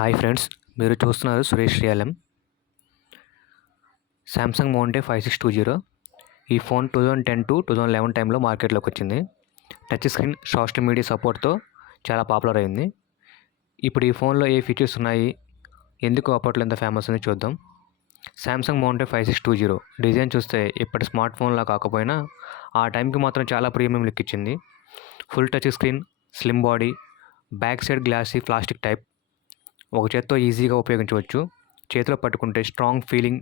Hi friends, మీరు చూస్తున్నారు Suresh శ్రీయాలం. Samsung Monte 5620. ఈ ఫోన్ 2010 టు 2011 టైంలో మార్కెట్లోకి వచ్చింది. టచ్ స్క్రీన్, సోషల్ మీడియా సపోర్ట్తో చాలా పాపులర్ అయింది. ఇప్పుడు ఈ ఫోన్లో ఏ ఫీచర్స్ ఉన్నాయి, ఎందుకు అప్పట్లో ఎంత ఫేమస్ అని చూద్దాం. శాంసంగ్ మోంటే 5620 డిజైన్ చూస్తే ఇప్పటి స్మార్ట్ ఫోన్లా కాకపోయినా ఆ టైంకి మాత్రం చాలా ప్రీమియం లుక్ ఇచ్చింది. Full touch screen, slim body, back side glassy plastic type, ఒక చేత్తో ఈజీగా ఉపయోగించవచ్చు. చేతిలో పట్టుకుంటే స్ట్రాంగ్ ఫీలింగ్,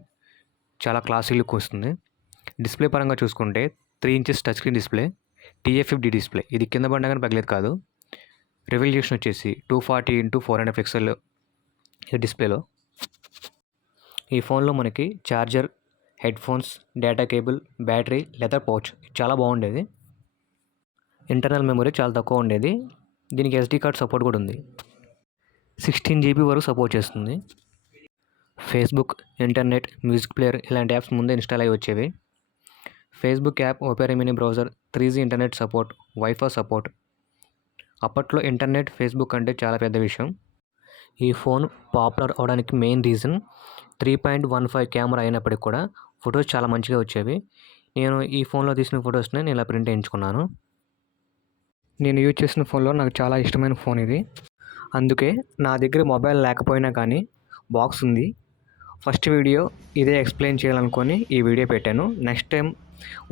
చాలా క్లాసీ లుక్ వస్తుంది. డిస్ప్లే పరంగా చూసుకుంటే 3 inches touch screen display, TFFD display. ఇది కింద పడినా కానీ పగలేదు కాదు. రెవల్యూషన్ వచ్చేసి 240x400 పిక్సెల్ ఈ డిస్ప్లేలో. ఈ ఫోన్లో మనకి charger, head phones, data cable, battery, leather pouch చాలా బాగుండేది. ఇంటర్నల్ మెమరీ చాలా తక్కువ ఉండేది. దీనికి SD కార్డ్ సపోర్ట్ కూడా ఉంది. 16 GB వరకు సపోర్ట్ చేస్తుంది. ఫేస్బుక్, ఇంటర్నెట్, మ్యూజిక్ ప్లేయర్ ఇలాంటి యాప్స్ ముందే ఇన్స్టాల్ అయ్యి వచ్చేవి. Facebook app, Opera mini browser, 3G internet support, wifi support. అప్పట్లో ఇంటర్నెట్, ఫేస్బుక్ అంటే చాలా పెద్ద విషయం. ఈ ఫోన్ పాపులర్ అవడానికి మెయిన్ రీజన్ 3.15 కెమెరా అయినప్పటికి కూడా ఫొటోస్ చాలా మంచిగా వచ్చేవి. నేను ఈ ఫోన్లో తీసిన ఫొటోస్ని నేను ఇలా ప్రింట్ వేయించుకున్నాను. నేను యూజ్ చేసిన ఫోన్లో నాకు చాలా ఇష్టమైన ఫోన్ ఇది. అందుకే నా దగ్గర మొబైల్ లేకపోయినా కానీ బాక్స్ ఉంది. ఫస్ట్ వీడియో ఇదే ఎక్స్ప్లెయిన్ చేయాలనుకొని ఈ వీడియో పెట్టాను. నెక్స్ట్ టైం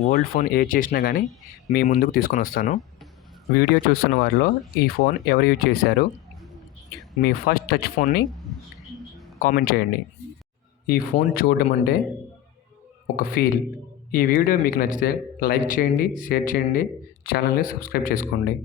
ఓల్డ్ ఫోన్ ఏ చేసినా కానీ మీ ముందుకు తీసుకొని వస్తాను. వీడియో చూస్తున్న వారిలో ఈ ఫోన్ ఎవరు యూజ్ చేశారు, మీ ఫస్ట్ టచ్ ఫోన్ని కామెంట్ చేయండి. ఈ ఫోన్ చూడడం అంటే ఒక ఫీల్. ఈ వీడియో మీకు నచ్చితే లైక్ చేయండి, షేర్ చేయండి, ఛానల్ని సబ్స్క్రైబ్ చేసుకోండి.